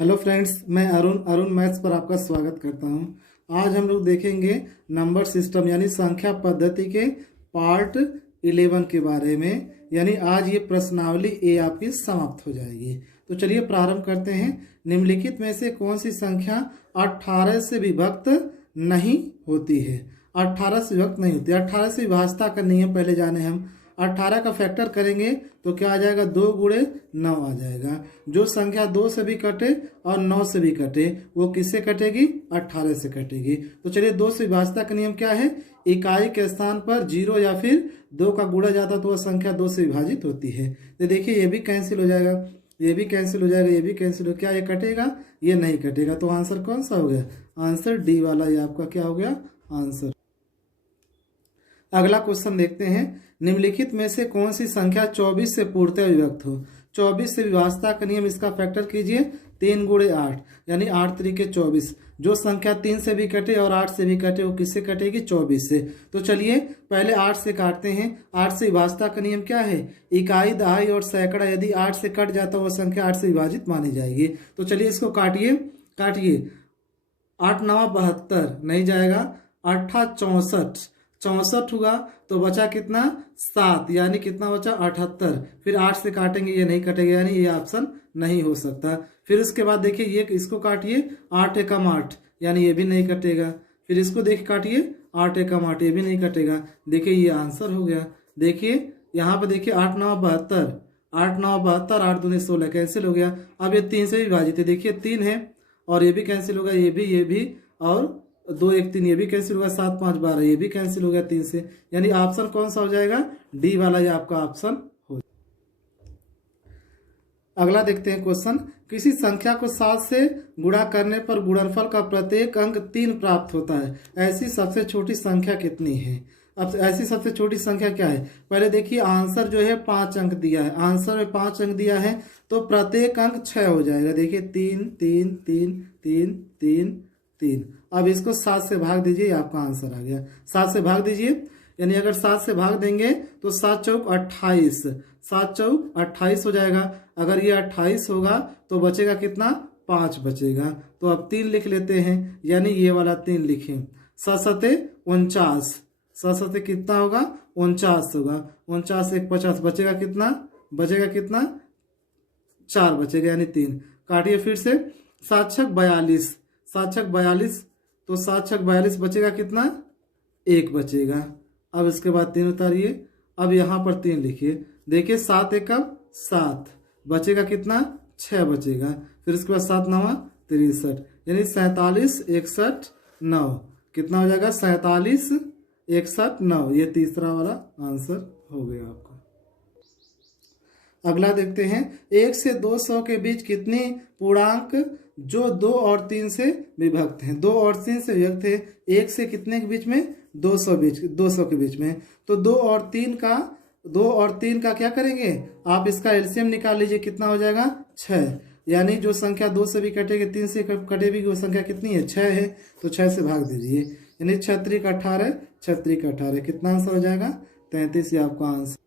Hello friends, मैं Arun maths पर आपका स्वागत करता हूं। आज हम लोग देखेंगे नंबर सिस्टम यानी संख्या पद्धति के पार्ट 11 के बारे में। यानी आज ये प्रश्नावली ए आपकी समाप्त हो जाएगी। तो चलिए प्रारंभ करते हैं। निम्नलिखित में से कौन सी संख्या 18 से विभक्त नहीं होती है? 18 से विभक्त नहीं होती। 18 से विभाज्यता का नियम पहले जाने हम। 18 का फैक्टर करेंगे तो क्या आ जाएगा? 2 गुणे 9 आ जाएगा। जो संख्या 2 से भी कटे और 9 से भी कटे वो किससे कटेगी? 18 से कटेगी। तो चलिए 2 से विभाज्यता का नियम क्या है? इकाई के स्थान पर 0 या फिर 2 का गुणा जाता तो वह संख्या 2 से विभाजित होती है। तो देखिए ये भी कैंसिल हो जाएगा, ये भी कैंसिल हो जाएगा, ये भी कैंसिल हो। क्या ये कटेगा? ये नहीं कटेगा। तो आंसर कौन सा हो गया? आंसर डी वाला ये आपका क्या हो गया? आंसर। अगला क्वेश्चन देखते हैं। निम्नलिखित में से कौन सी संख्या 24 से पूर्णतः विभक्त हो? 24 से विभाज्यता का नियम, इसका फैक्टर कीजिए 3 गुणे 8 यानी 8 तरीके 24। जो संख्या 3 से भी कटे और 8 से भी कटे वो किससे कटेगी? 24 से। तो चलिए पहले 8 से काटते हैं। 8 से विभाज्यता का नियम क्या है? इकाई, दहाई और सैकड़ा यदि 8 से कट जाता है वो संख्या 8 से विभाजित मानी जाएगी। तो चलिए इसको काटिए। 8 9 72 नहीं जाएगा। 8 64 64 हुआ तो बचा कितना? 7 यानी कितना बचा? 78। फिर 8 से काटेंगे ये नहीं कटेगा यानी ये ऑप्शन नहीं हो सकता। फिर उसके बाद देखिए ये इसको काटिए। 8 एकम 8 यानी ये भी नहीं कटेगा। फिर इसको देखिए काटिए। 8 एकम 8 ये भी नहीं कटेगा। देखिए ये आंसर हो गया। देखिए यहाँ पर देखिए 8 9 72 8 9 72 8 दूनी 16 कैंसिल हो गया। अब ये 3 से विभाजित है। देखिए 3 है और ये भी कैंसिल होगा, ये भी और 2 1 3 ये भी कैंसिल होगा। 7 5 12 ये भी कैंसिल हो गया 3 से। यानी ऑप्शन कौन सा हो जाएगा? डी वाला ये आपका ऑप्शन हो। अगला देखते हैं क्वेश्चन। किसी संख्या को 7 से गुणा करने पर गुणनफल का प्रत्येक अंक 3 प्राप्त होता है। ऐसी सबसे छोटी संख्या कितनी है? अब ऐसी सबसे छोटी संख्या क्या है? पहले देखिए आंसर जो है 5 अंक दिया है। आंसर में 5 अंक दिया है तो प्रत्येक अंक 6 हो जाएगा। देखिए 3 3 3 3 3 3। अब इसको 7 से भाग दीजिए, आपका आंसर आ गया। 7 से भाग दीजिए यानी अगर 7 से भाग देंगे तो 7 चौक 28, 7 चौक 28 हो जाएगा। अगर ये 28 होगा तो बचेगा कितना? 5 बचेगा। तो अब 3 लिख लेते हैं यानी ये वाला 3 लिखें। 7 सते 49, 7 सते कितना होगा? 49 होगा। 49 1 50 बचेगा कितना? बचेगा कितना? 4 बचेगा यानी 3। काटिए फिर से। 7 छक 42, 7 छक 42 तो 7 छक 42 बचेगा कितना? 1 बचेगा। अब इसके बाद 3 उतारिए। अब यहाँ पर 3 लिखिए। देखिए 7 एकम 7 बचेगा कितना? 6 बचेगा। फिर इसके बाद 7 9 63 यानी 47 61 9 कितना हो जाएगा? 47 61 9। ये तीसरा वाला आंसर हो गया आपका। अगला देखते हैं। 1 से 200 के बीच कितनी पूर्णांक जो 2 और 3 से विभक्त हैं? 2 और 3 से विभक्त है। 1 से कितने के बीच में? 200 के बीच में। तो 2 और 3 का क्या करेंगे? आप इसका एलसीएम निकाल लीजिए। कितना हो जाएगा? 6। यानी जो संख्या 2 से भी कटेगी 3 से कटेगी वो संख्या कितनी है? 6 है। तो 6 से भाग दीजिए यानी 6 3 18, 6 3 18 कितना आंसर हो जाएगा? 33। ये आपका आंसर।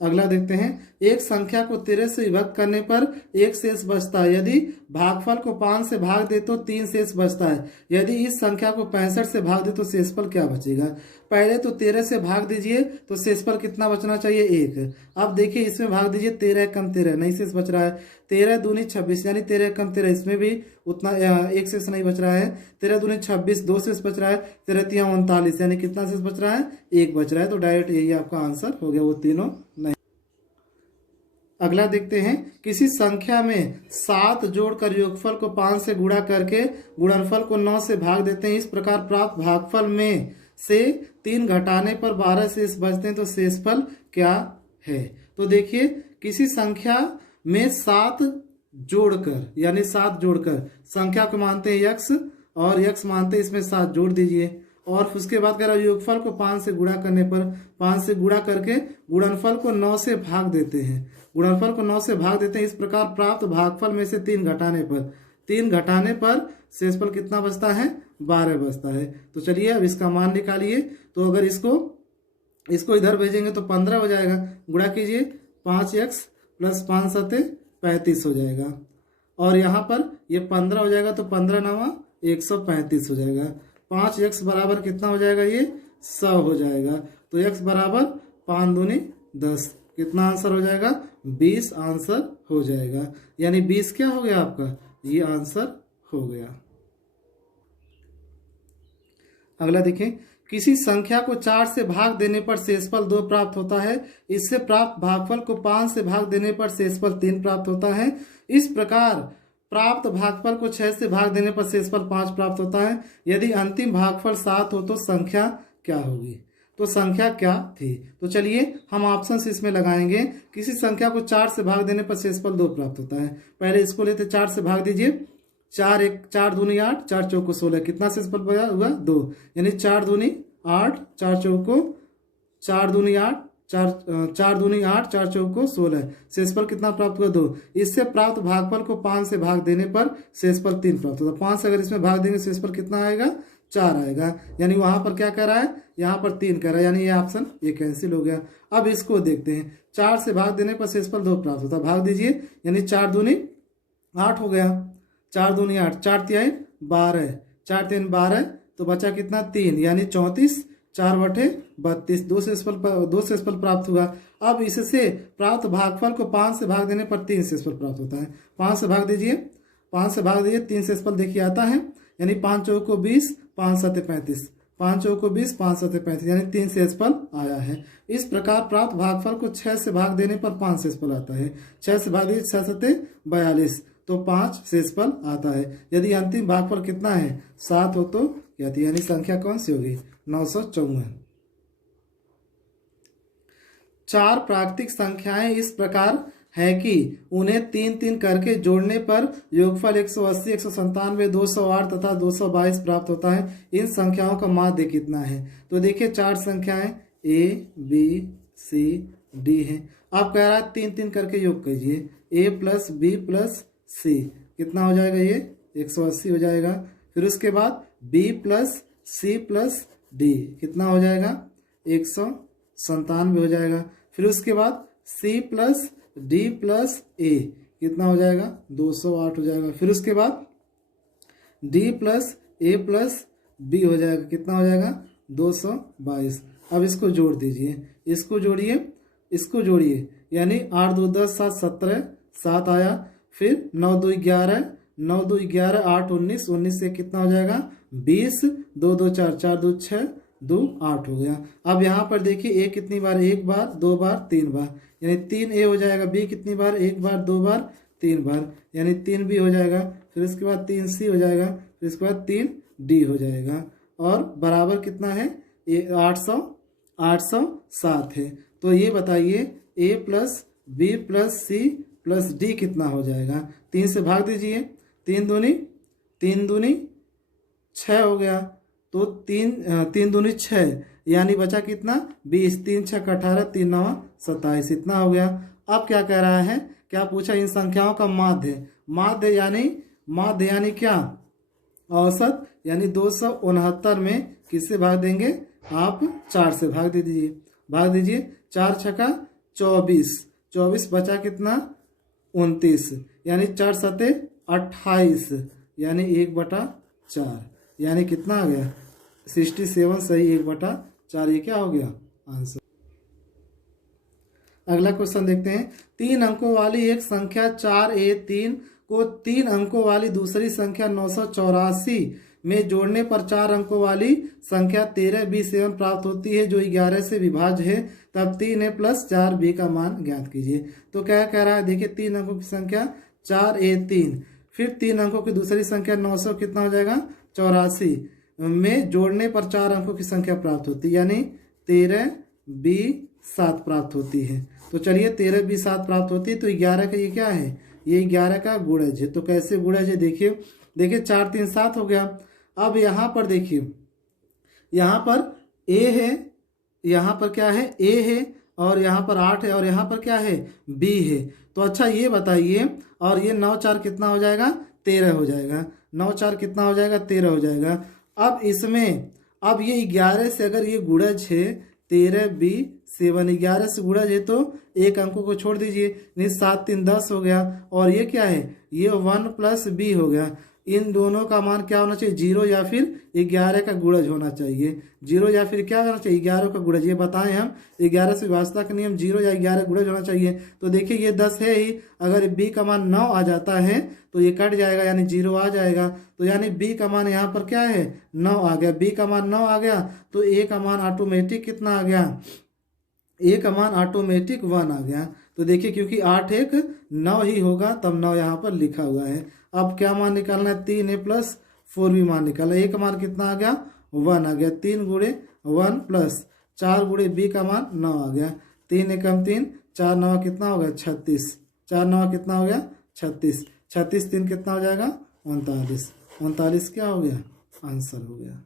अगला देखते हैं। एक संख्या को 13 से विभक्त करने पर 1 शेष बचता है। यदि भागफल को 5 से भाग दे तो 3 शेष बचता है। यदि इस संख्या को 65 से भाग दे तो शेषफल क्या बचेगा? पहले तो 13 से भाग दीजिए तो शेषफल कितना बचना चाहिए? 1। अब देखिए इसमें भाग दीजिए। 13 एकम 13 नहीं शेष बच रहा है। 13 दूनी 26 यानी 13 एकम 13 इसमें भी उतना 1 शेष नहीं बच रहा है। 13 दूनी 26 2 शेष बच रहा है। 13 3 39 यानी कितना शेष बच रहा है? 1 बच रहा है। तो डायरेक्ट यही आपका आंसर हो गया, वो तीनों नहीं। अगला देखते हैं। किसी संख्या में 7 जोड़कर योगफल को 5 से गुणा करके गुणनफल को 9 से भाग देते हैं। इस प्रकार प्राप्त भागफल में से 3 घटाने पर 12 शेष बचते हैं। तो शेषफल क्या है? तो देखिए किसी संख्या में 7 जोड़कर यानी 7 जोड़कर संख्या को मानते हैं यक्स और यक्स मानते हैं इसमें 7 जोड़ दीजिए। और उसके बाद कह रहा योगफल को 5 से गुणा करने पर 5 से गुणा करके गुणनफल को 9 से भाग देते हैं। गुणनफल को 9 से भाग देते हैं। इस प्रकार प्राप्त भागफल में से 3 घटाने पर शेषफल कितना बचता है? 12 बचता है। तो चलिए अब इसका मान निकालिए। तो अगर इसको इधर भेजेंगे तो 15 हो जाएगा। गुणा कीजिए। 5x + 5 × 7 = 35 हो जाएगा। और यहाँ पर ये 15 हो जाएगा, तो 15 नवा 135 हो जाएगा। 5x बराबर कितना हो जाएगा, ये 100 हो जाएगा। तो x बराबर 5 दूनी 10, कितना आंसर हो जाएगा, 20 आंसर हो जाएगा। यानी 20 क्या हो गया आपका, ये आंसर हो गया। अगला देखें, किसी संख्या को 4 से भाग देने पर शेषफल 2 प्राप्त होता है। इससे प्राप्त भागफल को 5 से भाग देने पर शेषफल 3 प्राप्त होता है। इस प्रकार प्राप्त भागफल को 6 से भाग देने पर शेषफल 5 प्राप्त होता है। यदि अंतिम भागफल 7 हो तो संख्या क्या होगी। तो संख्या क्या थी, तो चलिए हम ऑप्शन इसमें लगाएंगे। किसी संख्या को 4 से भाग देने पर शेषफल 2 प्राप्त होता है। पहले इसको लेते 4 से भाग दीजिए, 4 दूनी 8, 4 चौको 16, कितना शेषफल हुआ 2, यानी 4 दूनी 8, 4 चौको 4 दूनी 8, 4 दूनी 8, 4 चौको 16, शेषफल कितना प्राप्त हुआ 2। इससे प्राप्त भागफल को 5 से भाग देने पर शेषफल 3 प्राप्त होता है। 5 से अगर इसमें भाग देंगे शेषफल कितना आएगा, 4 आएगा। यानी वहां पर क्या कह रहा है, यहाँ पर 3 कह रहा है, यानी ये ऑप्शन ये कैंसिल हो गया। अब इसको देखते हैं, 4 से भाग देने पर शेषफल 2 प्राप्त होता है, भाग दीजिए, यानी 4 दूनी 8 हो गया, 4 दूनी 8, 4 तिहाई 12, 4 3 12, तो बचा कितना 3, यानी 34, 4 बटे 32, 2 शेषफल प्राप्त हुआ। अब इससे प्राप्त भागफल को 5 से भाग देने पर 3 शेषफल प्राप्त होता है। 5 से भाग दीजिए, 5 से भाग दीजिए, 3 शेषफल देखिए आता है, यानी 5 चौको 20, 5 7 35, 5 चौको 20, 5 7 35, यानी 3 शेषफल आया है। इस प्रकार प्राप्त भागफल को 6 से भाग देने पर 5 शेषफल आता है। 6 से भाग दीजिए, 6 7 42, तो 5 शेषफल आता है। यदि अंतिम भागफल कितना है, 7 हो तो क्या थी, यानी संख्या कौन सी होगी, 954। 4 प्राकृतिक संख्याएं इस प्रकार है कि उन्हें 3-3 करके जोड़ने पर योगफल 180, 197, 208 तथा 222 प्राप्त होता है। इन संख्याओं का माध्य कितना है। तो देखिए 4 संख्याएं A, B, C, D है। आप कह रहा है 3-3 करके योग कीजिए, A plus B plus C, कितना हो जाएगा, ये 180 हो जाएगा। फिर उसके बाद B plus C plus D, कितना हो जाएगा, 197 हो जाएगा। फिर उसके बाद C plus D plus A, कितना हो जाएगा, 208 हो जाएगा। फिर उसके बाद D plus A plus B हो जाएगा, कितना हो जाएगा, 222। अब इसको जोड़ दीजिए, इसको जोड़िए, इसको जोड़िए, यानी 8 2 10 7 17, 7 आया। फिर 9 2 11, 9 2 11, 8 19, 19 से कितना हो जाएगा, 20, 2 2 4, 4 2 6, 2 8 हो गया। अब यहाँ पर देखिए A कितनी बार, 1 बार 2 बार 3 बार, यानी 3A हो जाएगा। B कितनी बार, 1 बार 2 बार 3 बार, यानी 3B हो जाएगा। फिर उसके बाद 3C हो जाएगा, फिर उसके बाद 3D हो जाएगा। और बराबर कितना है, 807 है। तो ये बताइए A plus B plus C plus D कितना हो जाएगा। 3 से भाग दीजिए, 3 दूनी 6 हो गया, तो 3 दूनी 6, यानी बचा कितना, 20, 3 6 18, 3 9 27, इतना हो गया। अब क्या कह रहा है, क्या पूछा, इन संख्याओं का माध्य। माध्य यानी क्या, औसत, यानी 269 में किससे भाग देंगे, आप 4 से भाग दीजिए, 4 छक्का 24, 24 बचा कितना, 29, यानी 4 सते 28, यानी 1/4, यानी कितना आ गया, 67 सही 1/4, ये क्या हो गया आंसर। अगला क्वेश्चन देखते हैं। 3 अंकों वाली एक संख्या 4A3 को 3 अंकों वाली दूसरी संख्या 984 में जोड़ने पर 4 अंकों वाली संख्या 13B7 प्राप्त होती है, जो 11 से विभाज्य है। तब 3A प्लस 4B का मान ज्ञात कीजिए। तो क्या कह रहा है, देखिए 3 अंकों की संख्या 4A3, फिर 3 अंकों की दूसरी संख्या 900 कितना हो जाएगा, 84 में जोड़ने पर 4 अंकों की संख्या प्राप्त होती है, यानी 13B7 प्राप्त होती है। तो चलिए 13B7 प्राप्त होती है, तो 11 का ये क्या है, ये 11 का गुणज है। तो कैसे गुणज है, देखिए 4 3 7 हो गया। अब यहाँ पर देखिए, यहाँ पर A है, यहाँ पर क्या है, A है, और यहाँ पर 8 है, और यहाँ पर क्या है, B है। तो अच्छा ये बताइए, और ये 9 4 कितना हो जाएगा, 13 हो जाएगा। 9 4 कितना हो जाएगा, 13 हो जाएगा। अब इसमें, अब ये 11 से अगर ये गुणज है 13B7, 11 से गुणज है तो एक अंकों को छोड़ दीजिए, नहीं 7 3 10 हो गया। और ये क्या है, ये 1 प्लस बी हो गया। इन दोनों का मान क्या होना चाहिए, 0 या फिर 11 का गुणज होना चाहिए। 0 या फिर क्या होना चाहिए, 11 का गुणज। ये बताएं हम 11 से विभाज्यता का नियम 0 या 11 गुणज होना चाहिए। तो देखिए ये 10 है ही, अगर बी का मान 9 आ जाता है तो ये कट जाएगा यानी 0 आ जाएगा। तो यानी बी का मान यहाँ पर क्या है, 9 आ गया। बी का मान 9 आ गया तो ए का मान ऑटोमेटिक कितना आ गया, ए का मान ऑटोमेटिक 1 आ गया। तो देखिए क्योंकि 8 1 9 ही होगा, तब 9 यहाँ पर लिखा हुआ है। अब क्या मान निकालना है, 3a प्लस 4b मान निकालना है। ए का मान कितना आ गया, 1 आ गया। 3 गुणे 1 प्लस 4 गुणे बी का मान 9 आ गया। 3 एकम 3, 4 9 कितना हो गया, 36। 4 9 कितना हो गया, 36। 36 3 कितना हो जाएगा, 39। 39 क्या हो गया, आंसर हो गया।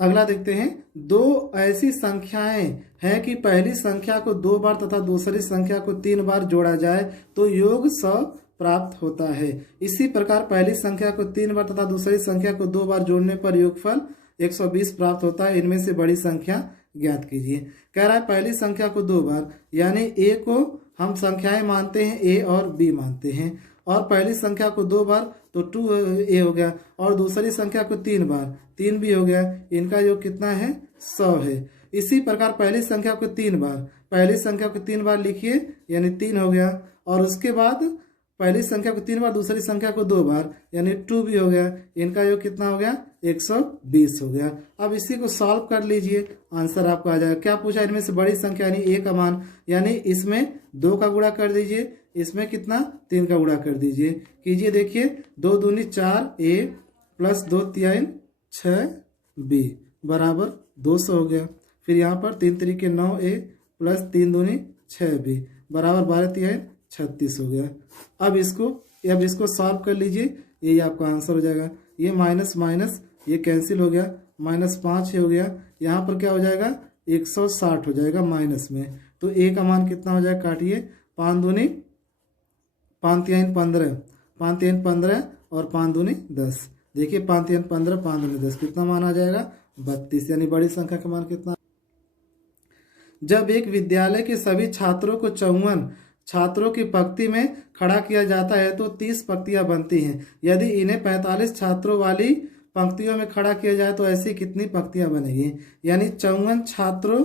अगला देखते हैं, दो ऐसी संख्याएं हैं कि पहली संख्या को 2 बार तथा दूसरी संख्या को 3 बार जोड़ा जाए तो योग 100 प्राप्त होता है। इसी प्रकार पहली संख्या को 3 बार तथा दूसरी संख्या को 2 बार जोड़ने पर योगफल 120 प्राप्त होता है। इनमें से बड़ी संख्या ज्ञात कीजिए। कह रहा है पहली संख्या को 2 बार, यानी ए को हम संख्याएं मानते हैं, ए और बी मानते हैं, और पहली संख्या को 2 बार तो 2a हो गया, और दूसरी संख्या को 3 बार 3 भी हो गया। इनका योग कितना है, 100 है। इसी प्रकार पहली संख्या को 3 बार, पहली संख्या को 3 बार लिखिए यानी 3 हो गया, और उसके बाद पहली संख्या को 3 बार दूसरी संख्या को 2 बार यानी 2 भी हो गया। इनका योग कितना हो गया, 120 हो गया। अब इसी को सॉल्व कर लीजिए, आंसर आपको आ जाएगा। क्या पूछा, इनमें से बड़ी संख्या यानी ए का मान, यानी इसमें 2 का गुणा कर दीजिए, इसमें कितना 3 का गुणा कर दीजिए। कीजिए, देखिए 2 दूनी 4 ए प्लस 2 3 6 बी बराबर 200 हो गया। फिर यहाँ पर 3 तरीके 9 ए प्लस 3 दूनी 6 बी बराबर 12 3 36 हो गया। अब इसको सॉल्व कर लीजिए, ये आपका आंसर हो जाएगा। ये माइनस माइनस ये कैंसिल हो गया, -5 हो गया। यहाँ पर क्या हो जाएगा, 160 हो जाएगा माइनस में। तो ए का मान कितना हो जाएगा, काटिए, 5 दूनी 5 3 15, 5 3 15 और 5 दूनी 10। देखिए 5 3 15, 5 दूनी 10, कितना मान आ जाएगा, 32। यानी बड़ी संख्या का मान कितना। जब एक विद्यालय के सभी छात्रों को 54 छात्रों की पंक्ति में खड़ा किया जाता है तो 30 पंक्तियां बनती हैं। यदि इन्हें 45 छात्रों वाली पंक्तियों में खड़ा किया जाए तो ऐसी कितनी पंक्तियां बनेगी। यानी 54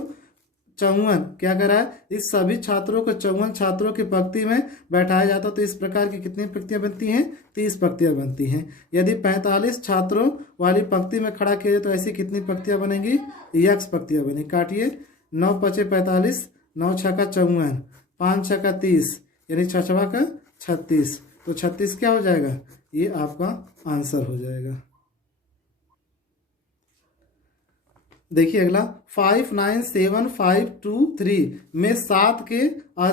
क्या कर रहा है, इस सभी छात्रों को 54 छात्रों की पंक्ति में बैठाया जाता है तो इस प्रकार की कितनी पंक्तियां बनती हैं, 30 पंक्तियां बनती हैं। यदि 45 छात्रों वाली पंक्ति में खड़ा किया जाए तो ऐसी कितनी पंक्तियां बनेंगी, x पंक्तियां बनेगी। काटिए, 9 5 45, 9 6 54, 5 6 30, यानी 6 6 36। तो 36 क्या हो जाएगा, ये आपका आंसर हो जाएगा। देखिए अगला, 5 9 7 5 2 3 में 7 के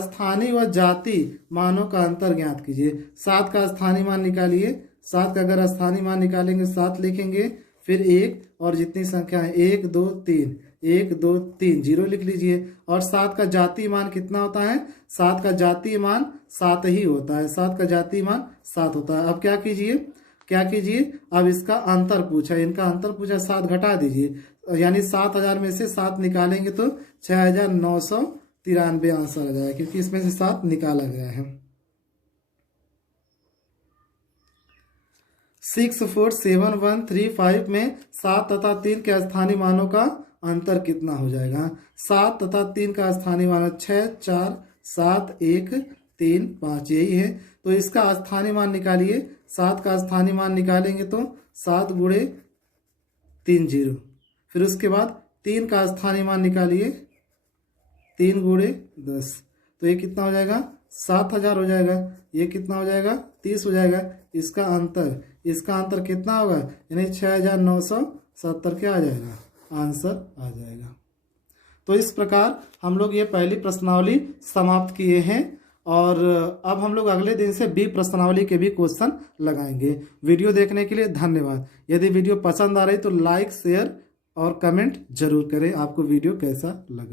स्थानीय व जाति मानों का अंतर ज्ञात कीजिए। 7 का स्थानीय मान निकालिए। 7 का अगर स्थानीय मान निकालेंगे 7 लिखेंगे, फिर 1 और जितनी संख्या है 1 2 3, 1 2 3 0 लिख लीजिए। और 7 का जातीय मान कितना होता है, 7 का जातीय मान 7 ही होता है। 7 का जातीय मान 7 होता है। अब क्या कीजिए, अब इसका अंतर पूछा, इनका अंतर पूछा, 7 घटा दीजिए, यानी 7000 में से 7 निकालेंगे तो 6993 आंसर आ जाएगा, क्योंकि इसमें से 7 निकाला गया है। 6 4 7 1 3 5 में 7 तथा 3 के स्थानीय मानों का अंतर कितना हो जाएगा। 7 तथा 3 का स्थानीय मान 6 4 7 1 3 5 यही है। तो इसका स्थानीय मान निकालिए। 7 का स्थानीय मान निकालेंगे तो 7 गुणे 3 0। फिर उसके बाद 3 का स्थानीय मान निकालिए, 3 गुणे 10। तो ये कितना हो जाएगा, 7000 हो जाएगा। ये कितना हो जाएगा, 30 हो जाएगा। इसका अंतर कितना होगा, यानी 6970 क्या आ जाएगा, आंसर आ जाएगा। तो इस प्रकार हम लोग ये पहली प्रश्नावली समाप्त किए हैं, और अब हम लोग अगले दिन से बी प्रश्नावली के भी क्वेश्चन लगाएंगे। वीडियो देखने के लिए धन्यवाद। यदि वीडियो पसंद आ रही तो लाइक शेयर और कमेंट जरूर करें, आपको वीडियो कैसा लगा।